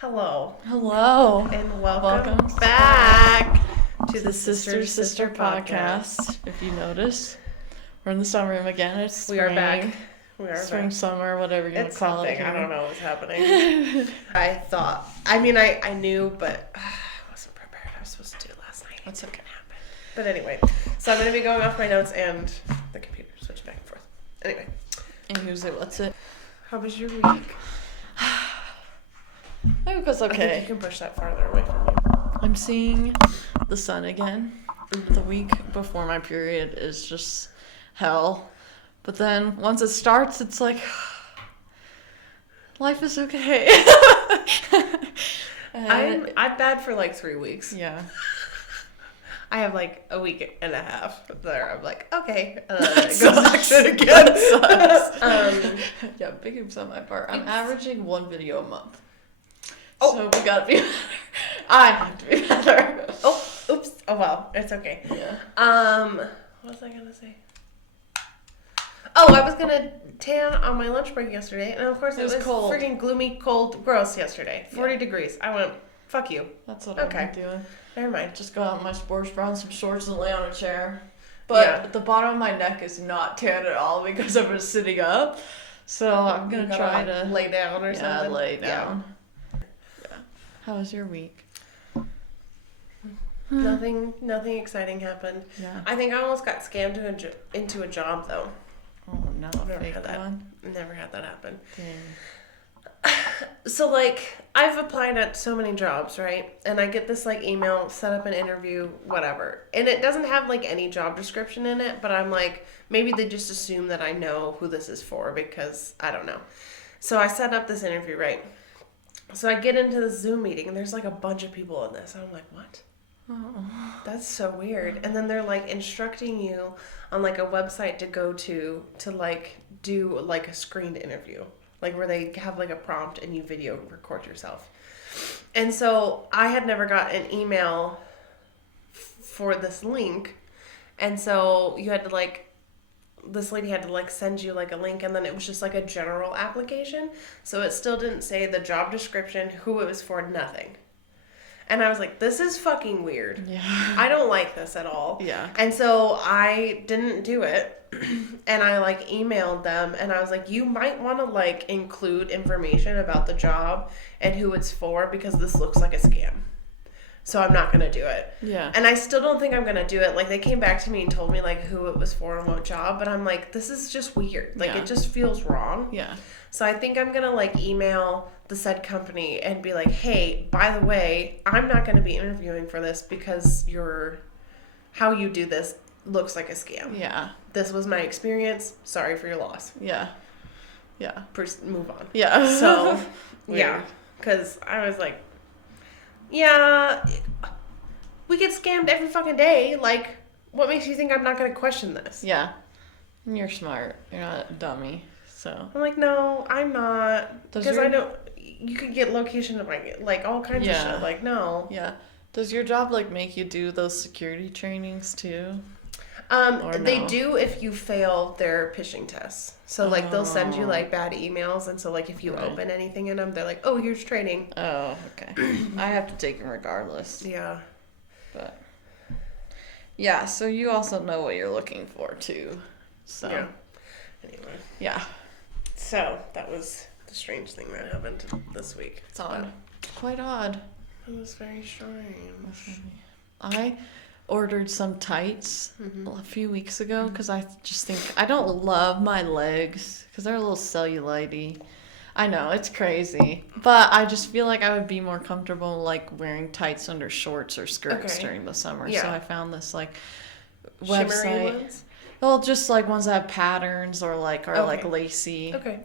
Hello. Hello. And welcome back to the Sister podcast. If you notice, we're in the sunroom again. It's spring. We are back. We are spring, back. summer, whatever you want to call it. I don't know what's happening. I knew, but I wasn't prepared. I was supposed to do it last night. That's okay. But anyway, so I'm going to be going off my notes and the computer switch back and forth. Anyway. And usually, what's it? How was your week? My week was okay. I think you can push that farther away from you. I'm seeing the sun again. Mm-hmm. The week before my period is just hell. But then once it starts, it's like, life is okay. I'm bad for like 3 weeks. Yeah. I have like a week and a half there. I'm like, okay. It goes back to it again. Yeah, big oops on my part. I'm averaging 1 video a month. Oh. So we gotta be better. I have to be better. Oh, oops. Oh, well. It's okay. Yeah. What was I gonna say? Oh, I was gonna tan on my lunch break yesterday, and of course it was cold. Freaking gloomy, cold, gross yesterday. 40 degrees. I went, fuck you. That's what Okay. I'm doing. Never mind. Just go out in my sports bra and some shorts and lay on a chair. But Yeah. the bottom of my neck is not tan at all because I was sitting up. So I'm gonna try to lay down or something. Yeah, lay down. Yeah. How was your week? Nothing exciting happened. Yeah. I think I almost got scammed into a job though. Oh no, Never fake had that. one. Never had that happen. Dang. So, like, I've applied at so many jobs, right? And I get this, like, email, set up an interview, whatever. And it doesn't have, like, any job description in it, but I'm like, maybe they just assume that I know who this is for because I don't know. So I set up this interview, right? So I get into the Zoom meeting, and there's, like, a bunch of people in this. And I'm like, what? Oh. That's so weird. And then they're, like, instructing you on, like, a website to go to, like, do, like, a screened interview. Like, where they have, like, a prompt and you video record yourself. And so I had never got an email for this link. And so you had to, like, this lady had to, like, send you, like, a link. And then it was just, like, a general application. So it still didn't say the job description, who it was for, nothing. And I was like, this is fucking weird. Yeah. I don't like this at all. Yeah. And so I didn't do it. And I, like, emailed them. And I was like, you might want to, like, include information about the job and who it's for because this looks like a scam. So I'm not going to do it. Yeah. And I still don't think I'm going to do it. Like, they came back to me and told me, like, who it was for and what job. But I'm like, this is just weird. Like, Yeah. it just feels wrong. Yeah. So I think I'm going to, like, email the said company and be like, hey, by the way, I'm not going to be interviewing for this because how you do this looks like a scam. Yeah. This was my experience. Sorry for your loss. Yeah. Yeah. Move on. Yeah. So, yeah. Because I was like, yeah, we get scammed every fucking day. Like, what makes you think I'm not going to question this? Yeah. You're smart. You're not a dummy. So. I'm like, no, I'm not. Because I know you could get location of like all kinds of shit. Like, no. Yeah. Does your job, like, make you do those security trainings, too? They do if you fail their phishing tests. So, like, they'll send you, like, bad emails. And so, like, if you open anything in them, they're like, oh, here's training. Oh, okay. I have to take them regardless. Yeah. But, yeah, so you also know what you're looking for, too. So. Yeah. Anyway. Yeah. So, that was the strange thing that happened this week. It's odd. Quite odd. It was very strange. I ordered some tights a few weeks ago because I just think I don't love my legs because they're a little cellulite-y. I know, it's crazy. But I just feel like I would be more comfortable, like, wearing tights under shorts or skirts during the summer. Yeah. So I found this, like, website. Shimmery ones? Well, just, like, ones that have patterns or, like, are, like, lacy. Okay.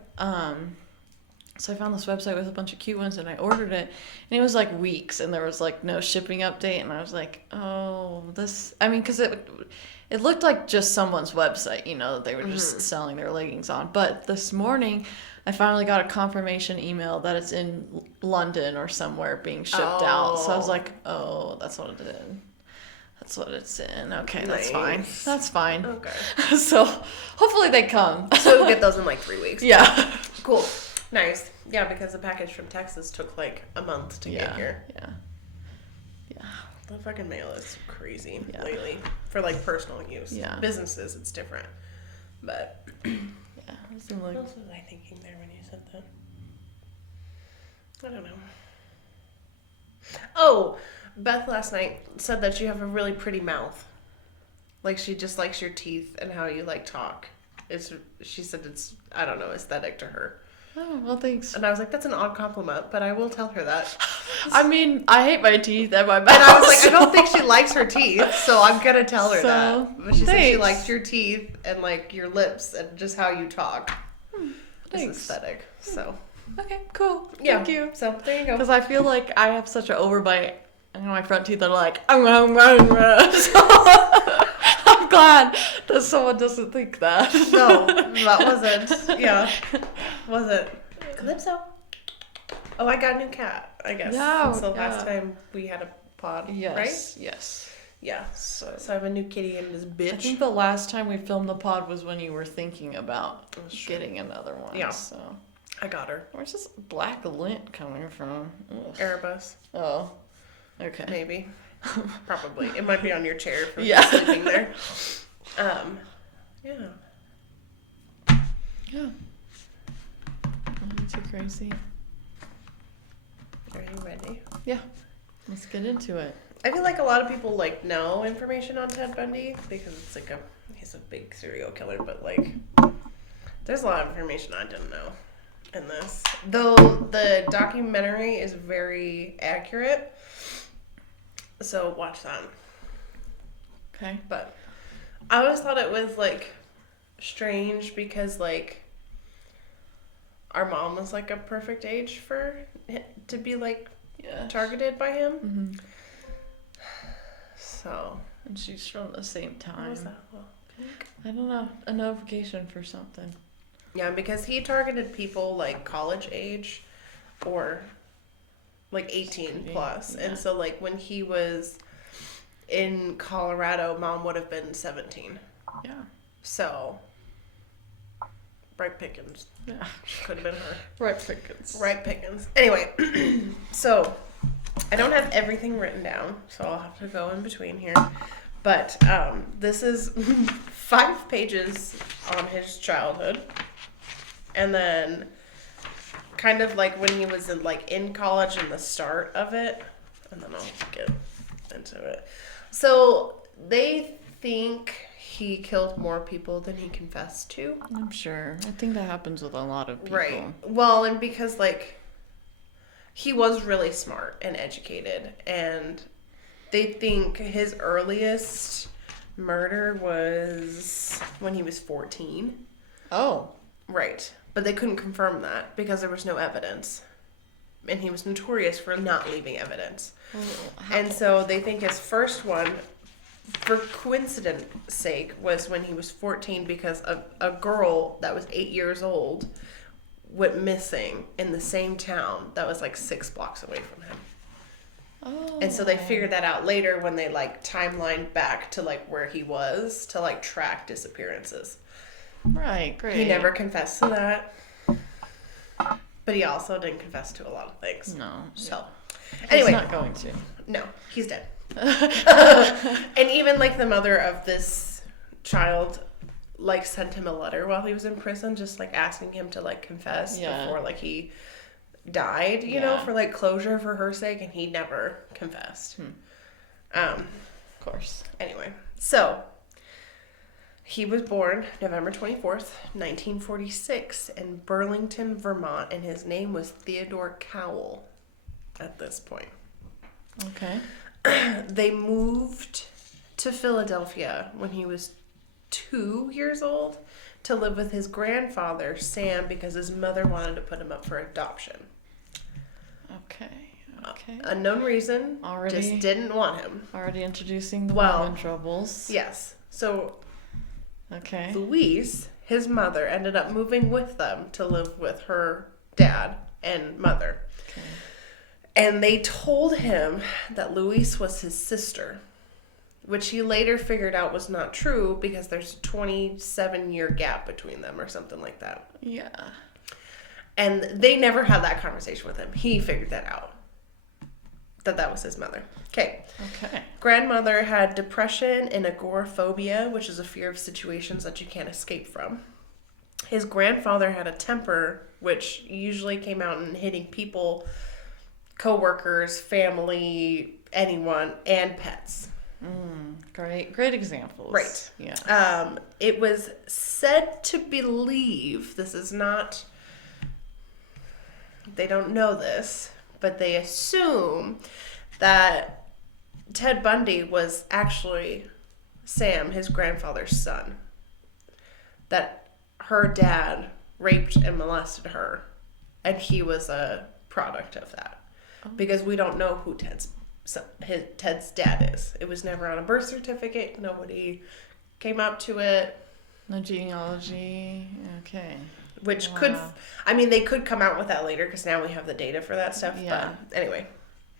So I found this website with a bunch of cute ones, and I ordered it, and it was, like, weeks, and there was, like, no shipping update, and I was like, oh, this... I mean, because it looked like just someone's website, you know, that they were just selling their leggings on. But this morning, I finally got a confirmation email that it's in London or somewhere being shipped out. So I was like, oh, that's what it is. That's what it's in. Okay, that's fine. That's fine. Okay. So hopefully they come. So we'll get those in like 3 weeks. Yeah. Cool. Nice. Yeah, because the package from Texas took like a month to get here. Yeah. Yeah. The fucking mail is crazy Yeah. for like personal use. Yeah. Businesses, it's different. But Yeah. It seemed what like... else was I thinking there when you said that? I don't know. Oh, Beth last night said that you have a really pretty mouth. Like she just likes your teeth and how you like talk. She said it's, I don't know, aesthetic to her. Oh, well, thanks. And I was like, that's an odd compliment, but I will tell her that. I mean, I hate my teeth and my mouth. And I was like, I don't think she likes her teeth, so I'm gonna tell her that. But she said she thanks. likes your teeth and like your lips and just how you talk. It's Thanks. aesthetic. So Okay, cool. yeah. Thank you. So there you go. Because I feel like I have such an overbite. And my front teeth are like, so I'm glad that someone doesn't think that. No, that wasn't. Yeah, wasn't. Calypso. Oh, I got a new cat. I guess. Yeah, Since the yeah. last time we had a pod, right? Yes. Yeah. So I have a new kitty and this I bitch. think the last time we filmed the pod was when you were thinking about That's true. getting another one. Yeah. So I got her. where's this black lint coming from? Ugh. Erebus. Oh. Okay. Maybe. Probably. It might be on your chair for Yeah. sleeping there. Yeah. Yeah. Nothing too crazy. Are you ready? Yeah. Let's get into it. I feel like a lot of people like know information on Ted Bundy because it's like he's a big serial killer, but like there's a lot of information I didn't know in this. Though the documentary is very accurate. So watch that. Okay. But I always thought it was like strange because like our mom was like a perfect age for to be like Yeah. targeted by him. Mm-hmm. So And she's from the same what time. was that? Well, I don't know. A notification for something. yeah, because he targeted people like college age or like 18 plus. Yeah. And so like when he was in Colorado, mom would have been 17. Yeah. So Bright Pickens Yeah. could have been her. Right pickings. Right Pickens. Anyway, so I don't have everything written down, so I'll have to go in between here. But this is 5 pages on his childhood. And then kind of like when he was in college and the start of it. And then I'll get into it. So they think he killed more people than he confessed to. I'm sure. I think that happens with a lot of people. Right. Well, and because like he was really smart and educated, and they think his earliest murder was when he was 14. Oh. Right. But they couldn't confirm that because there was no evidence. And he was notorious for not leaving evidence. And so they think his first one, for coincidence sake, was when he was 14 because a girl that was 8 years old went missing in the same town that was like 6 blocks away from him. Oh. And so they figured that out later when they like timelined back to like where he was to like track disappearances. Right, great. He never confessed to that. But he also didn't confess to a lot of things. No. So, He's anyway. not going to. No, he's dead. And even like the mother of this child like sent him a letter while he was in prison just like asking him to like confess before like he died, you know, for like closure for her sake, and he never confessed. Of course. Anyway, so he was born November 24th, 1946 in Burlington, Vermont, and his name was Theodore Cowell at this point. Okay. They moved to Philadelphia when he was 2 years old to live with his grandfather, Sam, because his mother wanted to put him up for adoption. Okay. Unknown reason. Already- Just didn't want him. Already introducing the Well, woman troubles. Yes. So Okay. Louise, his mother, ended up moving with them to live with her dad and mother. Okay. And they told him that Louise was his sister, which he later figured out was not true because there's a 27-year gap between them or something like that. Yeah. And they never had that conversation with him. He figured that out. That was his mother. Okay. Okay. Grandmother had depression and agoraphobia, which is a fear of situations that you can't escape from. His grandfather had a temper, which usually came out in hitting people, co-workers, family, anyone, and pets. Great examples. Right. Yeah. It was said to believe, this is not, they don't know this, but they assume that Ted Bundy was actually Sam, his grandfather's son. That her dad raped and molested her, and he was a product of that. Because we don't know who Ted's dad is. It was never on a birth certificate. Nobody came up to it. No genealogy. Okay. Which Wow. they could come out with that later because now we have the data for that stuff. Yeah. But anyway.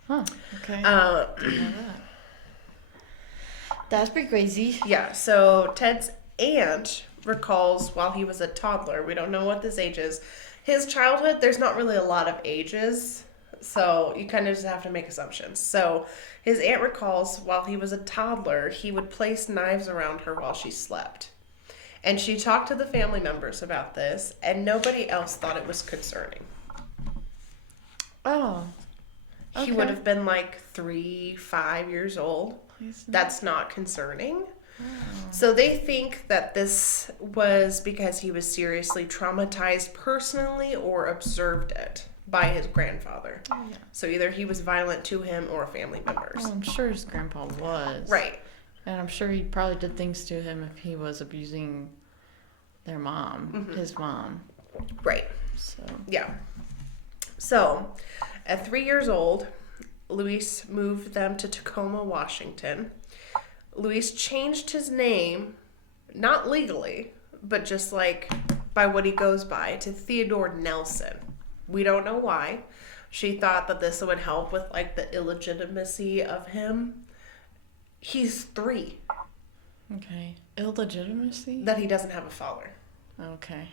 Huh. Okay. Didn't know that. That's pretty crazy. Yeah, so Ted's aunt recalls while he was a toddler, we don't know what this age is, his childhood, there's not really a lot of ages, so you kind of just have to make assumptions. So his aunt recalls while he was a toddler, he would place knives around her while she slept. And she talked to the family members about this, and nobody else thought it was concerning. Oh. He Okay. would have been like 3, 5 years old. He's not- That's not concerning. Oh. So they think that this was because he was seriously traumatized personally or observed it by his grandfather. Oh, yeah. So either he was violent to him or family members. Well, I'm sure his grandpa was. Right. And I'm sure he probably did things to him if he was abusing their mom, his mom. Right. So. Yeah. So at 3 years old, Luis moved them to Tacoma, Washington. Luis changed his name, not legally, but just like by what he goes by, to Theodore Nelson. We don't know why. She thought that this would help with like the illegitimacy of him. He's 3. Okay. Illegitimacy? That he doesn't have a father. Okay.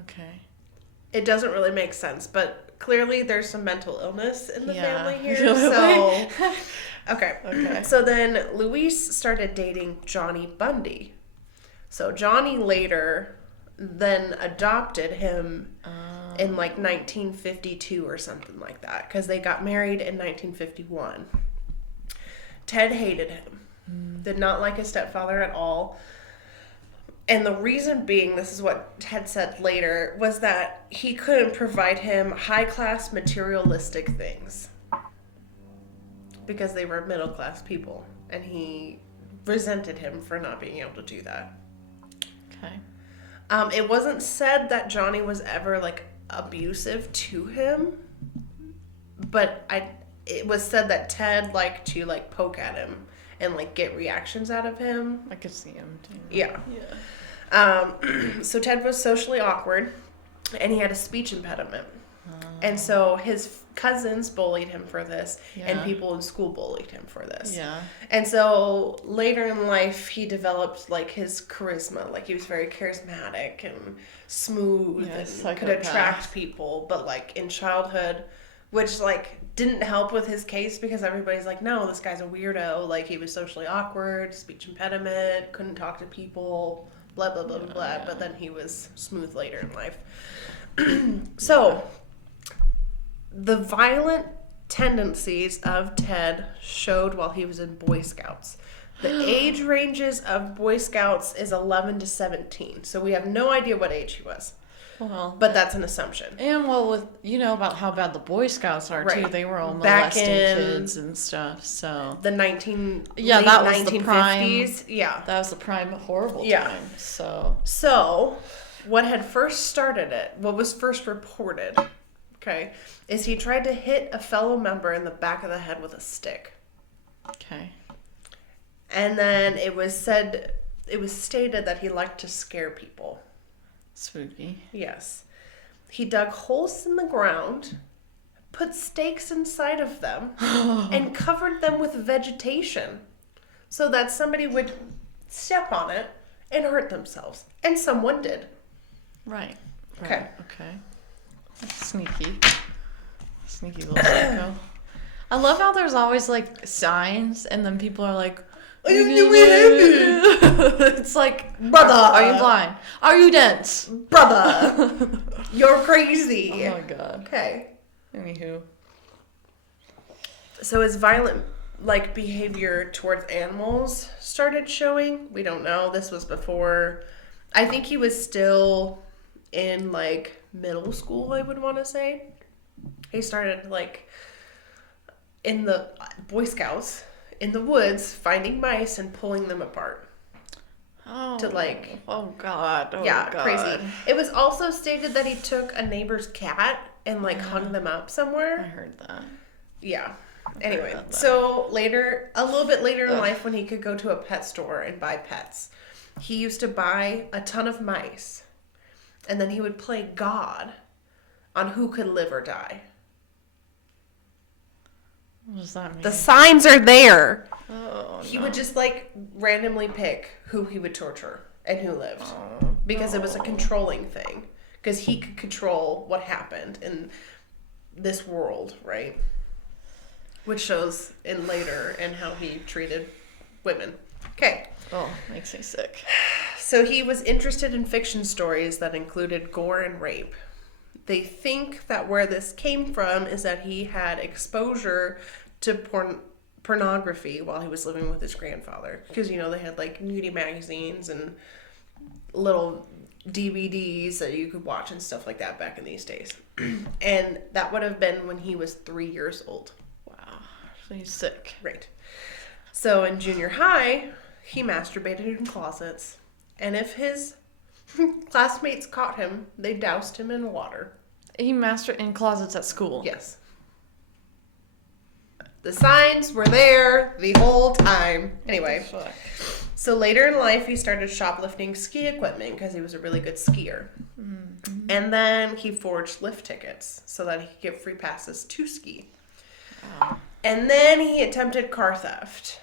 Okay. It doesn't really make sense, but clearly there's some mental illness in the Yeah. family here. So, okay. Okay. So then Luis started dating Johnny Bundy. So Johnny later then adopted him in like 1952 or something like that because they got married in 1951. Ted hated him. Did not like his stepfather at all. And the reason being, this is what Ted said later, was that he couldn't provide him high-class materialistic things. Because they were middle-class people. And he resented him for not being able to do that. Okay. It wasn't said that Johnny was ever, like, abusive to him. But it was said that Ted liked to, like, poke at him and, like, get reactions out of him. I could see him too. Yeah. Yeah. So Ted was socially awkward, and he had a speech impediment. And so his cousins bullied him for this, and Yeah. people in school bullied him for this. Yeah. And so later in life, he developed like his charisma. Like he was very charismatic and smooth Yeah, and psychopath. could attract people. But like in childhood, which like didn't help with his case because everybody's like, no, this guy's a weirdo. Like he was socially awkward, speech impediment, couldn't talk to people, blah, blah, blah, blah, blah. Yeah. But then he was smooth later in life. So the violent tendencies of Ted showed while he was in Boy Scouts. The age ranges of Boy Scouts is 11 to 17. So we have no idea what age he was. Well, But that's an assumption. and well, with about how bad the Boy Scouts are too, Right. they were all Back molesting in- kids and stuff. So The that was the 1950s. Yeah. that was the prime horrible Yeah. time. So So, what had first started it, what was first reported, okay, is he tried to hit a fellow member in the back of the head with a stick. okay, And then it was stated that he liked to scare people. spooky. Yes. He dug holes in the ground, put stakes inside of them, and covered them with vegetation so that somebody would step on it and hurt themselves. And someone did. Right. Okay. Right. Okay. Sneaky little psycho. I love how there's always like signs, and then people are like, it's like, brother, are you blind? Are you dense? Brother, you're crazy. Oh my god. Okay. Anywho. So his violent like behavior towards animals started showing. We don't know. This was before. I think he was still in like middle school, I would want to say. He started like in the Boy Scouts in the woods finding mice and pulling them apart. Oh. To like. Oh god. Oh yeah, god. crazy. It was also stated that he took a neighbor's cat and like hung them up I somewhere. heard that. Yeah. Anyway, so a little bit later in life, when he could go to a pet store and buy pets, he used to buy a ton of mice, and then he would play God on who could live or die. What does that mean? The signs are there. Oh, He would just like randomly pick who he would torture and who lived, because it was a controlling thing, because he could control what happened in this world, right? Which shows in later and how he treated women. Okay. Oh, makes me sick. So he was interested in fiction stories that included gore and rape. They think that where this came from is that he had exposure to pornography while he was living with his grandfather. Because, they had like nudie magazines and little DVDs that you could watch and stuff like that back in these days. And that would have been when he was 3 years old. So he's sick. Right. So in junior high, he masturbated in closets. And if his classmates caught him, they doused him in water. He masturbated in closets at school. Yes. The signs were there the whole time. Anyway. Fuck. So later in life, he started shoplifting ski equipment because he was a really good skier. Mm-hmm. And then he forged lift tickets so that he could get free passes to ski. Wow. And then he attempted car theft.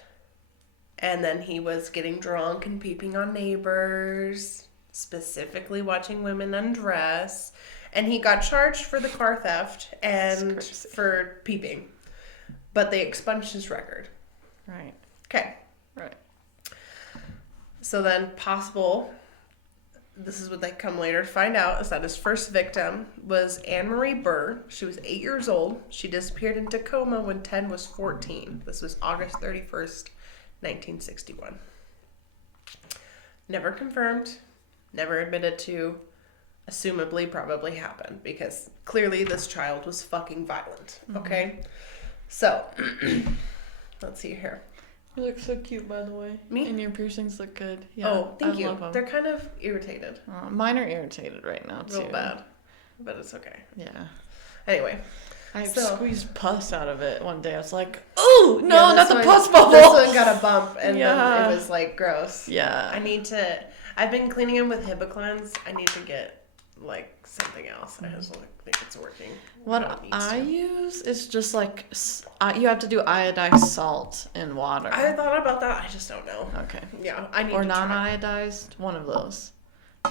And then he was getting drunk and peeping on neighbors, specifically watching women undress. And he got charged for the car theft and for peeping. But they expunged his record. Right. Okay. Right. So then this is what they come later to find out, is that his first victim was Anne Marie Burr. She was 8 years old. She disappeared in Tacoma when Ted was 14. This was August 31st, 1961. Never confirmed, never admitted to, assumably probably happened, because clearly this child was fucking violent. Okay? So, let's see here. You look so cute, by the way. Me? And your piercings look good. Yeah, Oh, thank you. Love them. They're kind of irritated. Mine are irritated right now, too. Real bad. But it's okay. Yeah. Anyway. I So- squeezed pus out of it one day. I was like, oh, no, Yeah, not the this pus one- bubble. This one got a bump, and Yeah. then it was, like, gross. Yeah. I've been cleaning them with Hibiclens. I need to get, like, something else. I just don't think it's working. What I use is just like, you have to do iodized salt in water. I thought about that. I just don't know. Okay. Yeah, I need Or to try. non-iodized, one of those.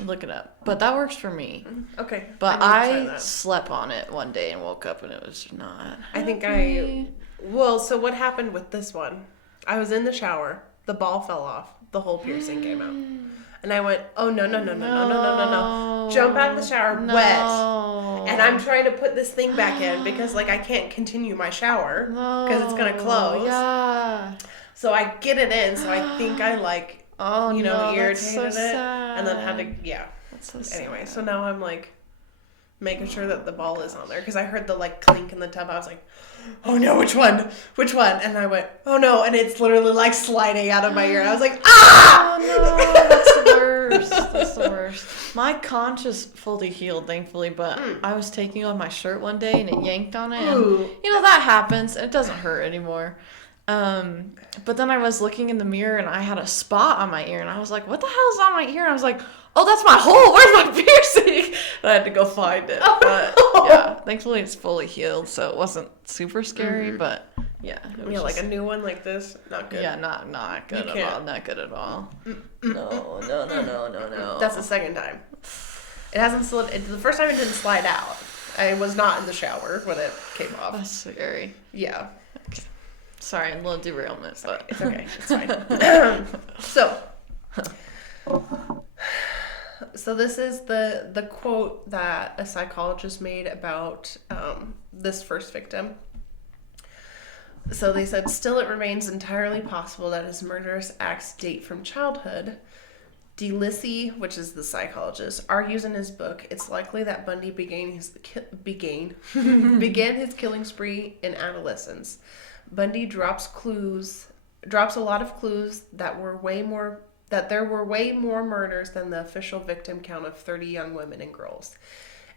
Look it up. But that works for me. Okay. But need to try I that. slept on it one day and woke up and it was not. I think happy. Well, so what happened with this one? I was in the shower. The ball fell off. The whole piercing came out. And I went, oh, no. Jump out of the shower, wet. And I'm trying to put this thing back in because, like, I can't continue my shower because it's going to close. Yeah. So I get it in. So I think I, like, irritated so it. sad. And then had to, yeah. That's so sad. Anyway, so now I'm, like, making sure that the ball is on there because I heard the, like, clink in the tub. I was like, oh no, which one? And I went, oh no, and it's literally like sliding out of my ear. And I was like, ah! Oh no, that's the worst. That's the worst. My conch is fully healed, thankfully, but I was taking on my shirt one day and it yanked on it. And, that happens. It doesn't hurt anymore. But then I was looking in the mirror and I had a spot on my ear and I was like, what the hell is on my ear? And I was like, oh, that's my hole. Where's my piercing? And I had to go find it. But yeah, thankfully it's fully healed, so it wasn't super scary, but yeah. It was like a new one like this, not good. Yeah, not good at all. Not good at all. No. That's the second time. It hasn't slid. The first time it didn't slide out. I was not in the shower when it came off. That's scary. Yeah. Okay. Sorry, a little derailment, but It's okay. It's fine. So this is the quote that a psychologist made about this first victim. So they said, still it remains entirely possible that his murderous acts date from childhood. DeLissy, which is the psychologist, argues in his book, it's likely that Bundy began his killing spree in adolescence. Bundy drops a lot of clues that there were way more murders than the official victim count of 30 young women and girls.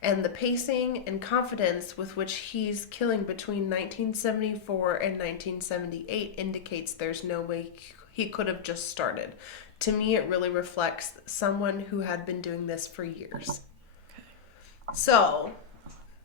And the pacing and confidence with which he's killing between 1974 and 1978 indicates there's no way he could have just started. To me, it really reflects someone who had been doing this for years. Okay. So,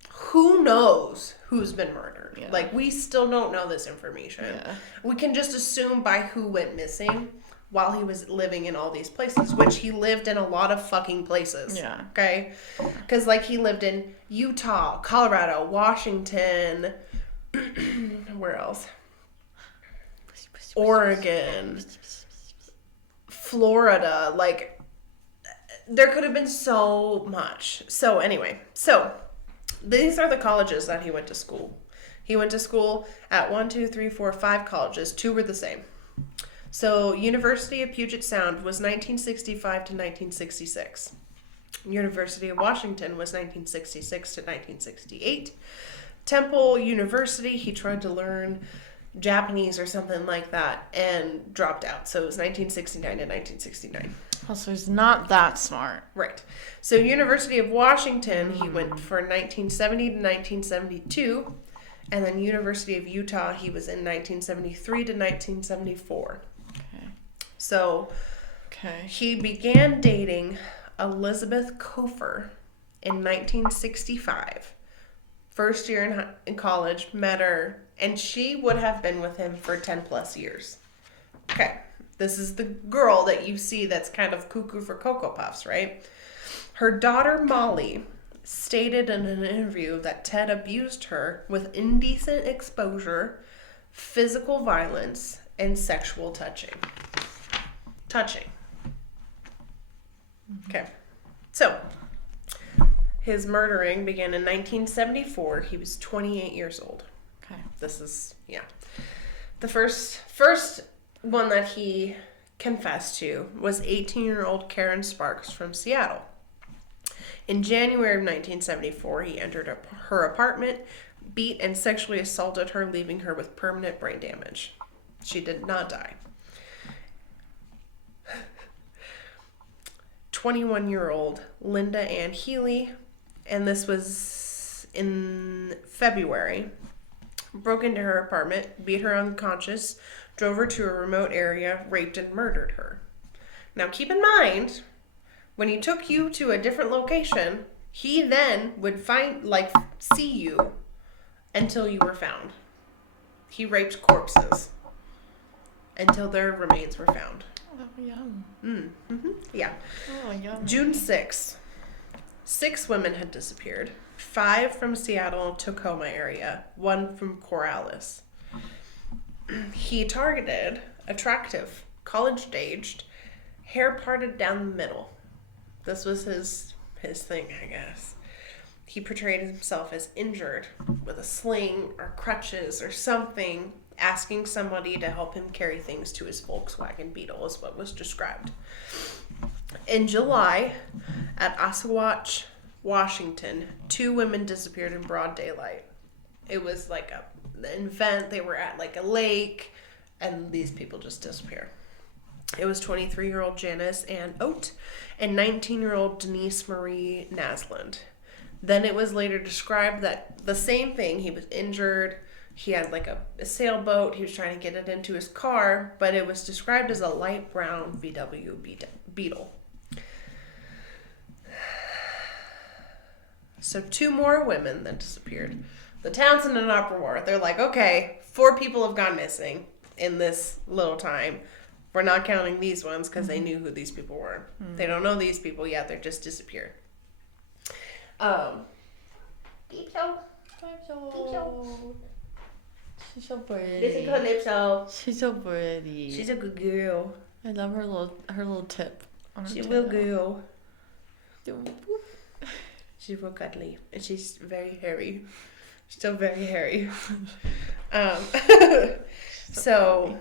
who knows who's been murdered? Yeah. Like, we still don't know this information. Yeah. We can just assume by who went missing while he was living in all these places, which he lived in a lot of fucking places. Yeah. Okay? Because, like, he lived in Utah, Colorado, Washington, where else? Oregon, Florida. Like, there could have been so much. So, anyway. So, these are the colleges that he went to school. He went to school at 5 colleges. 2 were the same. So, University of Puget Sound was 1965 to 1966. University of Washington was 1966 to 1968. Temple University, he tried to learn Japanese or something like that and dropped out. So, it was 1969 to 1969. Oh, so he's not that smart. Right. So, University of Washington, he went for 1970 to 1972. And then University of Utah, he was in 1973 to 1974. So, he began dating Elizabeth Kofer in 1965. First year in college, met her, and she would have been with him for 10 plus years. Okay, this is the girl that you see that's kind of cuckoo for Cocoa Puffs, right? Her daughter, Molly, stated in an interview that Ted abused her with indecent exposure, physical violence, and sexual touching. Okay. So, his murdering began in 1974. He was 28 years old. Okay. This is, yeah. The first one that he confessed to was 18-year-old Karen Sparks from Seattle. In January of 1974, he entered her apartment, beat and sexually assaulted her, leaving her with permanent brain damage. She did not die. 21-year-old Linda Ann Healy, and this was in February, broke into her apartment, beat her unconscious, drove her to a remote area, raped and murdered her. Now keep in mind, when he took you to a different location, he then would see you until you were found. He raped corpses until their remains were found. Oh, yum. Mm-hmm. Yeah. Oh, yum. June 6th, 6 women had disappeared. 5 from Seattle, Tacoma area. 1 from Corrales. He targeted attractive, college-aged, hair parted down the middle. This was his thing, I guess. He portrayed himself as injured with a sling or crutches or something, asking somebody to help him carry things to his Volkswagen Beetle is what was described. In July, at Osawatch, Washington, 2 women disappeared in broad daylight. It was like an event. They were at like a lake, and these people just disappeared. It was 23-year-old Janice Ann Oates and 19-year-old Denise Marie Nasland. Then it was later described that the same thing, he was injured. He had like a sailboat. He was trying to get it into his car, but it was described as a light brown VW Beetle. So 2 more women then disappeared. The town's in an uproar. They're like, okay, 4 people have gone missing in this little time. We're not counting these ones because they knew who these people were. Mm-hmm. They don't know these people yet. They're just disappeared. Calypso. Calypso. She's so pretty. This is Calypso. She's so pretty. She's a good girl. I love her little tip on her She's a tail. real girl. She's real cuddly. And she's very hairy. Still very hairy. So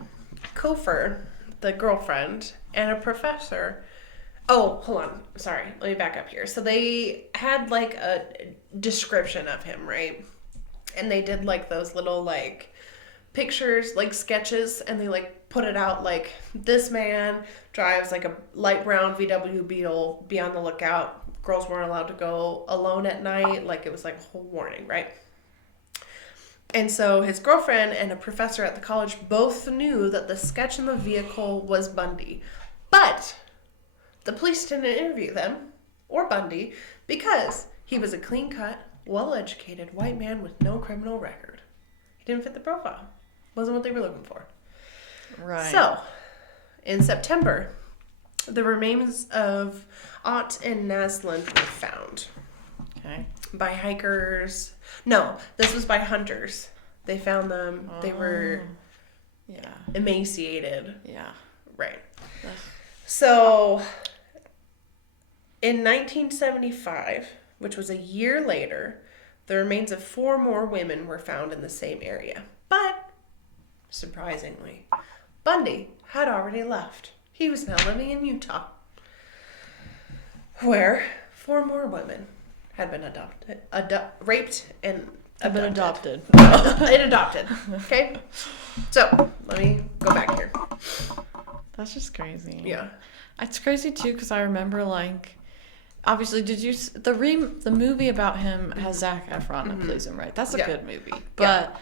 Kofer, the girlfriend, and a professor. Oh, hold on. Sorry. Let me back up here. So they had like a description of him, right? And they did like those little like pictures, like sketches, and they like put it out like this man drives like a light brown VW Beetle, be on the lookout. Girls weren't allowed to go alone at night. Like it was like a whole warning, right? And so his girlfriend and a professor at the college both knew that the sketch in the vehicle was Bundy. But the police didn't interview them or Bundy because he was a clean-cut, well-educated white man with no criminal record. He didn't fit the profile. Wasn't what they were looking for. Right. So, in September, the remains of Ott and Naslund were found. Okay. By hikers. No, this was by hunters. They found them. They were emaciated. Yeah. Right. Ugh. So, in 1975, which was a year later, the remains of 4 more women were found in the same area. But, surprisingly, Bundy had already left. He was now living in Utah, where 4 more women had been raped and Adopted. and adopted. Okay? So, let me go back here. That's just crazy. Yeah. It's crazy too because I remember like, obviously, did you the movie about him has Zac Efron that plays him, right? That's a good movie, but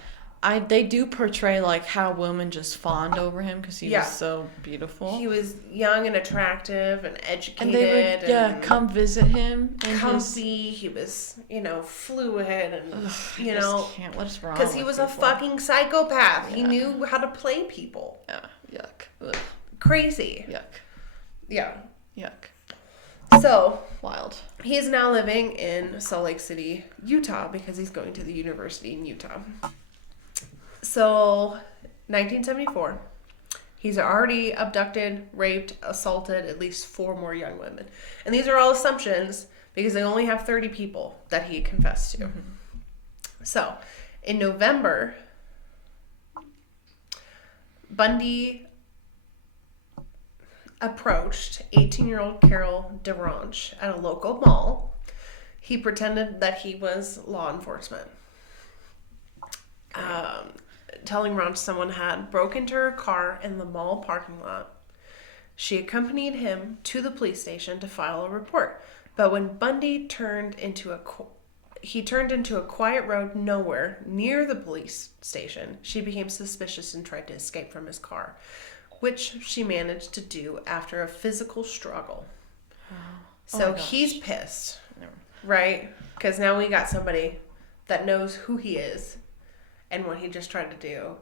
they do portray like how women just fawned over him because he was so beautiful. He was young and attractive and educated. And they would come visit him. And comfy. He was, fluid and, can't. What's wrong? Because he was a fucking psychopath. Yeah. He knew how to play people. Yeah. Yuck. Ugh. Crazy. Yuck. Yeah. Yuck. So wild. He is now living in Salt Lake City, Utah, because he's going to the university in Utah. So, 1974, he's already abducted, raped, assaulted at least 4 more young women. And these are all assumptions because they only have 30 people that he confessed to. Mm-hmm. So, in November, Bundy approached 18-year-old Carol DeRange at a local mall. He pretended that he was law enforcement. Telling Ranch someone had broke into her car in the mall parking lot. She accompanied him to the police station to file a report. But when Bundy turned into a quiet road nowhere near the police station, she became suspicious and tried to escape from his car, which she managed to do after a physical struggle. So he's pissed, right? Because now we got somebody that knows who he is and what he just tried to do,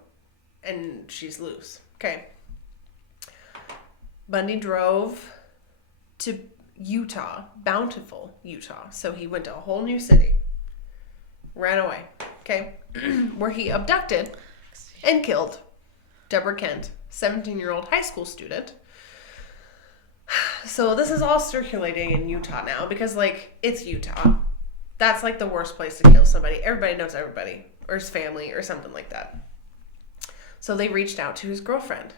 and she's loose. Okay. Bundy drove to Utah, Bountiful, Utah. So he went to a whole new city, ran away, okay, where he abducted and killed Deborah Kent, 17-year-old high school student. So this is all circulating in Utah now because, it's Utah. That's, the worst place to kill somebody. Everybody knows everybody, or his family, or something like that. So they reached out to his girlfriend,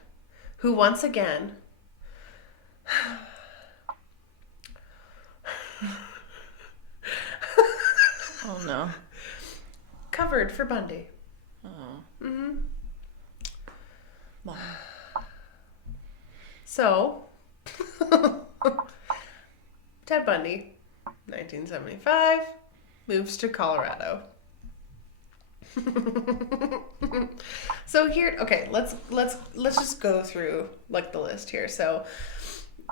who once again... Oh, no. Covered for Bundy. Oh. Mm-hmm. Mom. So, Ted Bundy, 1975, moves to Colorado. So here, okay, let's just go through the list here. So,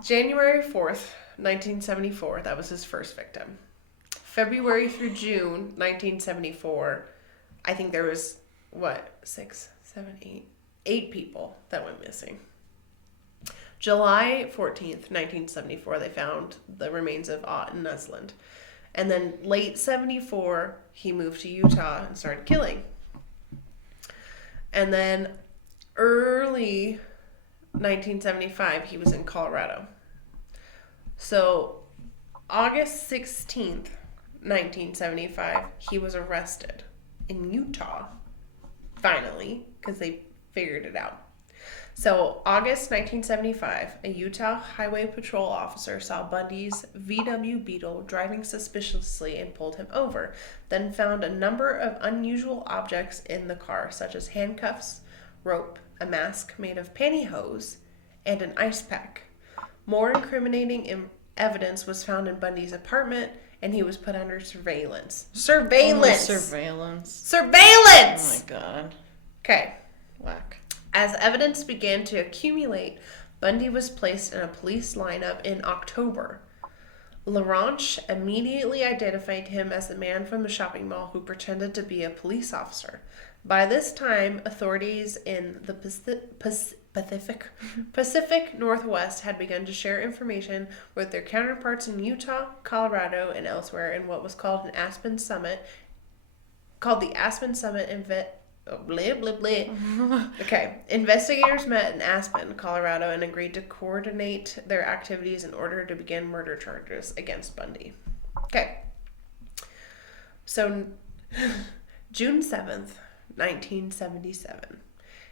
January 4th, 1974, that was his first victim. February through June 1974, I think there was 8 people that went missing. July 14th, 1974, they found the remains of Ott and Naslund. And then late 74, he moved to Utah and started killing. And then early 1975, he was in Colorado. So August 16th, 1975, he was arrested in Utah. Finally, because they figured it out. So, August 1975, a Utah Highway Patrol officer saw Bundy's VW Beetle driving suspiciously and pulled him over, then found a number of unusual objects in the car, such as handcuffs, rope, a mask made of pantyhose, and an ice pack. More incriminating evidence was found in Bundy's apartment, and he was put under surveillance. Surveillance! Oh, surveillance. Surveillance! Oh my god. Okay. Whack. As evidence began to accumulate, Bundy was placed in a police lineup in October. LaRanche immediately identified him as the man from the shopping mall who pretended to be a police officer. By this time, authorities in the Pacific Northwest had begun to share information with their counterparts in Utah, Colorado, and elsewhere in what was called the Aspen Summit blah, blah, blah. Okay. Investigators met in Aspen, Colorado, and agreed to coordinate their activities in order to begin murder charges against Bundy. Okay. So, June 7th, 1977.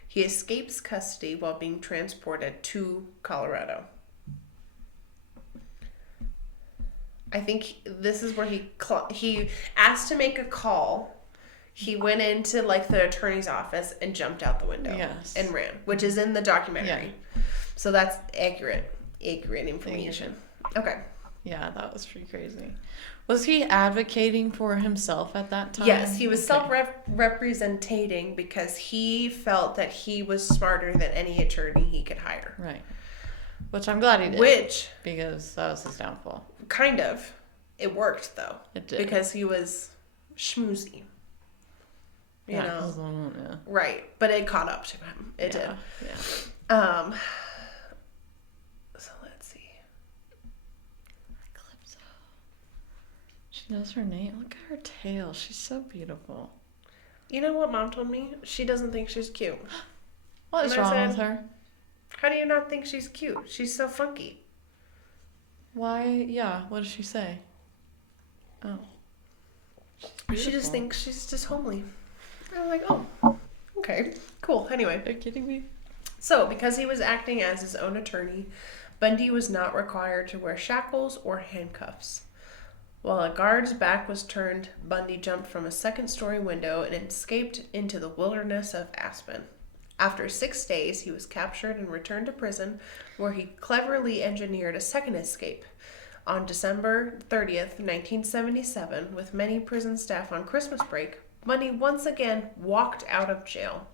He escapes custody while being transported to Colorado. I think this is where he asked to make a call. He went into like the attorney's office and jumped out the window. Yes. And ran, which is in the documentary. Yeah. So that's accurate information. Okay. Yeah, that was pretty crazy. Was he advocating for himself at that time? Yes, he was self-representing because he felt that he was smarter than any attorney he could hire. Right. Which I'm glad he did. Because that was his downfall. Kind of. It worked, though. It did. Because he was schmoozy. You know? Yeah. Right. But it caught up to him. It did. Yeah. So let's see. Calypso. She knows her name. Look at her tail. She's so beautiful. You know what Mom told me? She doesn't think she's cute. What is wrong with her? How do you not think she's cute? She's so funky. Why? Yeah. What does she say? Oh. She just thinks she's just homely. I'm like, oh, okay, cool. Anyway. Are you kidding me? So, because he was acting as his own attorney, Bundy was not required to wear shackles or handcuffs. While a guard's back was turned, Bundy jumped from a second-story window and escaped into the wilderness of Aspen. After 6 days, he was captured and returned to prison, where he cleverly engineered a second escape. On December 30th, 1977, with many prison staff on Christmas break, Bundy once again walked out of jail.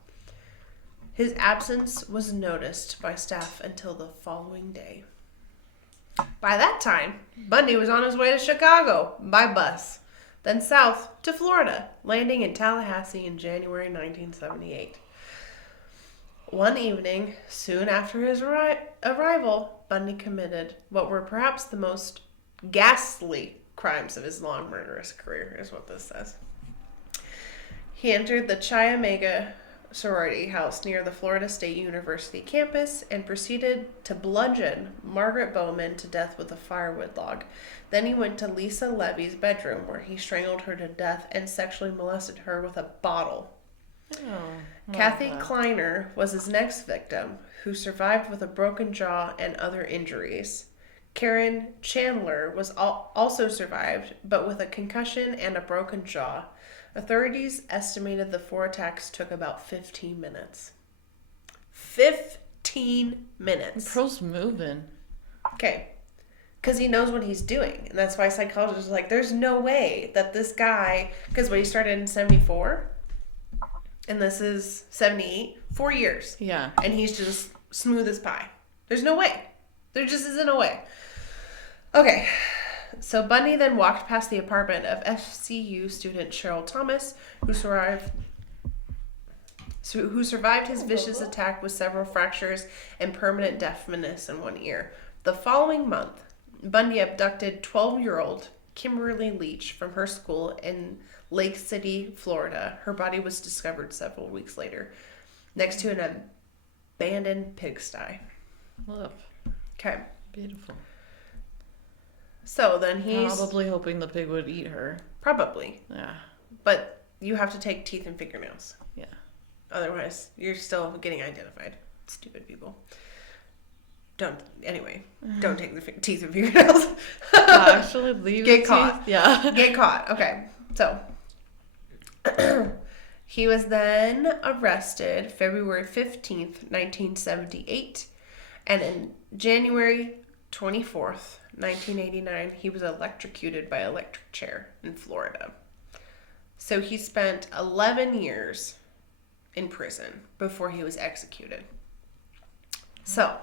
His absence was noticed by staff until the following day. By that time, Bundy was on his way to Chicago by bus, then south to Florida, landing in Tallahassee in January 1978. One evening, soon after his arrival, Bundy committed what were perhaps the most ghastly crimes of his long murderous career, is what this says. He entered the Chi Omega sorority house near the Florida State University campus and proceeded to bludgeon Margaret Bowman to death with a firewood log. Then he went to Lisa Levy's bedroom, where he strangled her to death and sexually molested her with a bottle. Kathy Kleiner was his next victim, who survived with a broken jaw and other injuries. Karen Chandler was also survived, but with a concussion and a broken jaw. Authorities estimated the 4 attacks took about 15 minutes. 15 minutes. Pearl's moving. Okay. Because he knows what he's doing. And that's why psychologists are like, there's no way that this guy, because when he started in 74, and this is 78, 4 years. Yeah. And he's just smooth as pie. There's no way. There just isn't a way. Okay. So Bundy then walked past the apartment of FCU student Cheryl Thomas, who survived his vicious attack with several fractures and permanent deafness in one ear. The following month, Bundy abducted 12-year-old Kimberly Leach from her school in Lake City, Florida. Her body was discovered several weeks later next to an abandoned pigsty. Love. Okay. Beautiful. So then he's... Probably hoping the pig would eat her. Probably. Yeah. But you have to take teeth and fingernails. Yeah. Otherwise, you're still getting identified. Stupid people. Don't take the teeth and fingernails. Actually, leave Get the caught. teeth. Yeah. Get caught. Okay. So, he was then arrested February 15th, 1978. And in January 24th, 1989, he was electrocuted by electric chair in Florida. So he spent 11 years in prison before he was executed. So,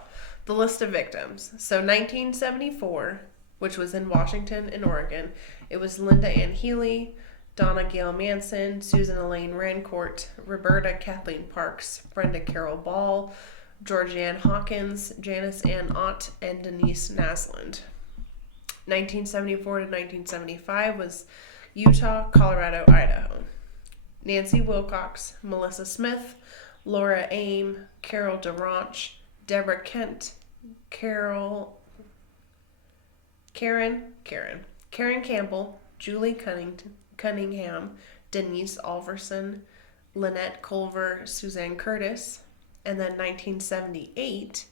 the list of victims. So 1974, which was in Washington and Oregon, it was Linda Ann Healy, Donna Gail Manson, Susan Elaine Rancourt, Roberta Kathleen Parks, Brenda Carroll Ball, Georgianne Hawkins, Janice Ann Ott, and Denise Naslund. 1974 to 1975 was Utah, Colorado, Idaho. Nancy Wilcox, Melissa Smith, Laura Aim, Carol DeRanch, Deborah Kent, Karen Campbell, Julie Cunningham, Denise Alverson, Lynette Culver, Suzanne Curtis, and then 1978,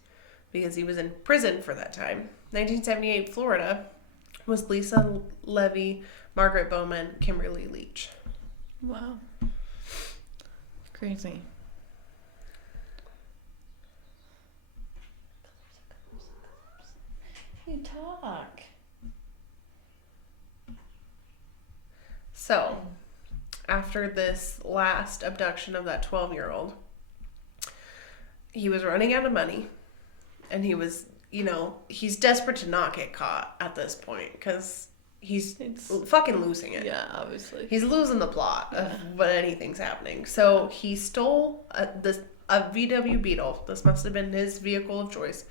because he was in prison for that time, 1978 Florida, was Lisa Levy, Margaret Bowman, Kimberly Leach. Wow. Crazy. You talk. So, after this last abduction of that 12-year-old, he was running out of money, and he was, he's desperate to not get caught at this point, because he's fucking losing it. Yeah, obviously. He's losing the plot of what anything's happening. So he stole a VW Beetle. This must have been his vehicle of choice.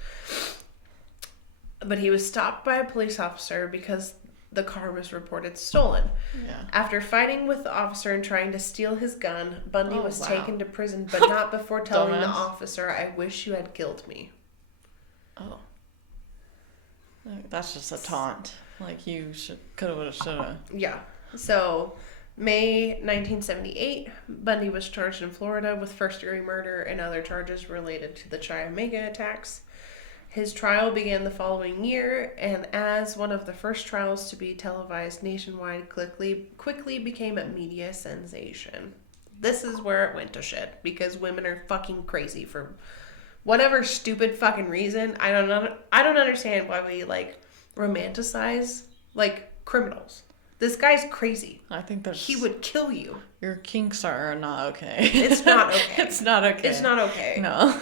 But he was stopped by a police officer because the car was reported stolen. Yeah. After fighting with the officer and trying to steal his gun, Bundy was taken to prison, but not before telling the officer, "I wish you had killed me." Oh. That's just a taunt. Like, you coulda, woulda, shoulda. Yeah. So, May 1978, Bundy was charged in Florida with first-degree murder and other charges related to the Chi Omega attacks. His trial began the following year, and as one of the first trials to be televised nationwide, quickly became a media sensation. This is where it went to shit, because women are fucking crazy for whatever stupid fucking reason. I don't understand why we, romanticize, criminals. This guy's crazy. I think he would kill you. Your kinks are not okay. It's not okay. It's not okay. It's not okay. No.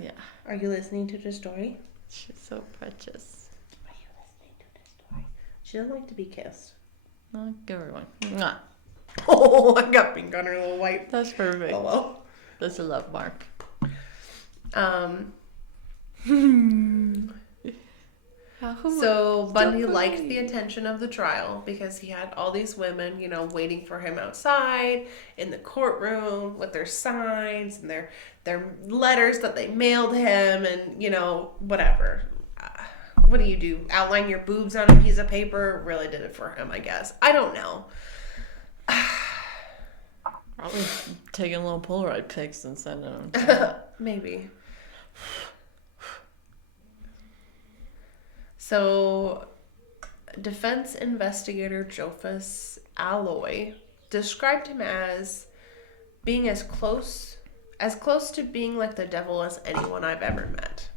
Yeah. Are you listening to the story? She's so precious. Are you listening to the story? She doesn't like to be kissed. I'll give her one. Mwah. Oh, I got pink on her little white. That's perfect. Hello. That's a love mark. So Bundy liked the attention of the trial because he had all these women, waiting for him outside in the courtroom with their signs and their letters that they mailed him and, whatever. What do you do? Outline your boobs on a piece of paper? Really did it for him, I guess. I don't know. Probably taking little Polaroid pics and sending them. Maybe. So, defense investigator Jophus Alloy described him as being as close to being like the devil as anyone I've ever met.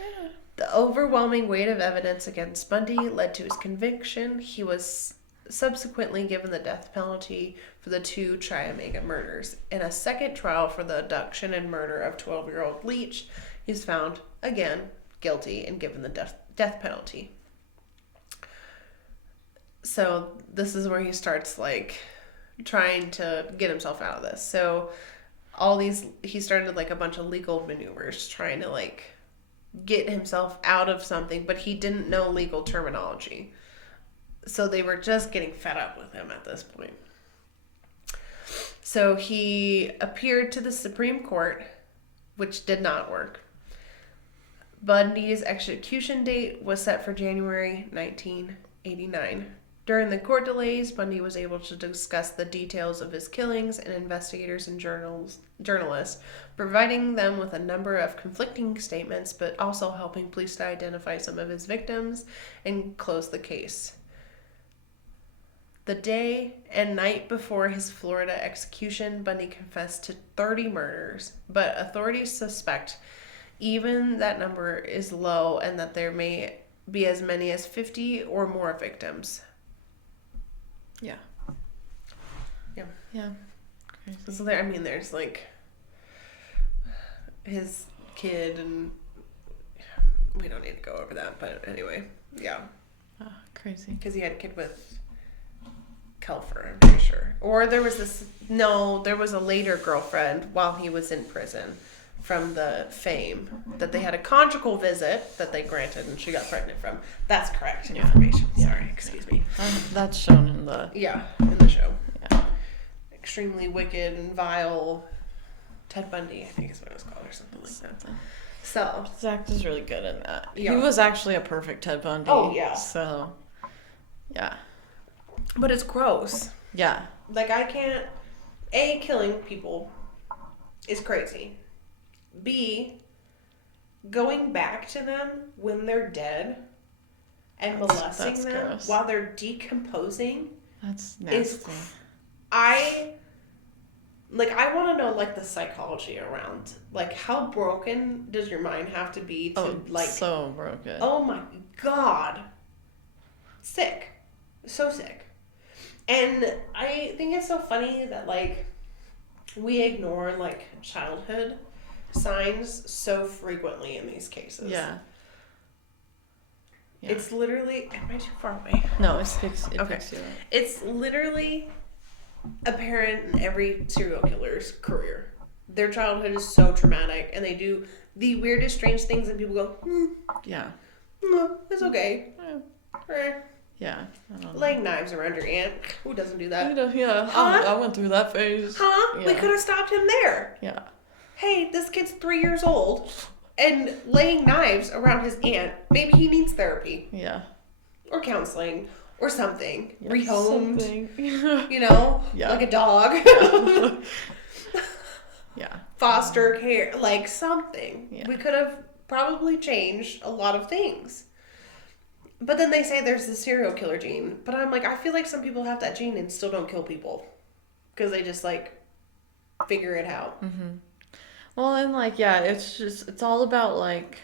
Yeah. The overwhelming weight of evidence against Bundy led to his conviction. He was subsequently given the death penalty for the 2 Chi Omega murders. In a second trial for the abduction and murder of 12-year-old Leach, he's found, again, guilty and given the death penalty. So this is where he starts trying to get himself out of this. So he started a bunch of legal maneuvers trying to get himself out of something, but he didn't know legal terminology. So they were just getting fed up with him at this point. So he appeared to the Supreme Court, which did not work. Bundy's execution date was set for January 1989. During the court delays, Bundy was able to discuss the details of his killings, and investigators and journalists, providing them with a number of conflicting statements, but also helping police to identify some of his victims and close the case. The day and night before his Florida execution, Bundy confessed to 30 murders, but authorities suspect even that number is low and that there may be as many as 50 or more victims. Yeah. Yeah. Yeah. Crazy. So there's like his kid, and we don't need to go over that, but anyway, yeah. Oh, crazy. Because he had a kid with Kelfer, I'm pretty sure. Or there was a later girlfriend while he was in prison from the fame that they had a conjugal visit that they granted and she got pregnant from. That's correct information. Sorry, excuse me. That's shown in the... Yeah, in the show. Yeah. Extremely wicked and vile Ted Bundy, I think is what it was called, or something like that. So Zach is really good in that. Yeah. He was actually a perfect Ted Bundy. Oh, yeah. So, yeah. but it's gross. Yeah. Like, I can't... A, killing people is crazy. B, going back to them when they're dead and molesting them gross. while they're decomposing That's nasty. I want to know, like, the psychology around, like, how broken does your mind have to be to, so broken. oh my God. Sick. So sick. And I think it's so funny that, like, we ignore, like, childhood signs so frequently in these cases. Yeah. It's literally... Am I too far away? No, it picks you up. It's literally apparent in every serial killer's career. Their childhood is so traumatic, and they do the weirdest, strange things, and people go, Yeah. It's okay. Yeah. I don't know. Laying knives around your aunt. Who doesn't do that? Yeah. Huh? I went through that phase. Huh? Yeah. We could have stopped him there. Yeah. Hey, this kid's 3 years old and laying knives around his aunt. Maybe he needs therapy. Yeah. Or counseling. Or something. Yeah, Rehomed. something. You know? Yeah. Like a dog. Yeah. Foster care. Like something. Yeah. We could have probably changed a lot of things. But then they say there's the serial killer gene. But I'm like, I feel like some people have that gene and still don't kill people. Because they just, like, figure it out. Mm-hmm. Well, and, like, yeah, it's all about, like,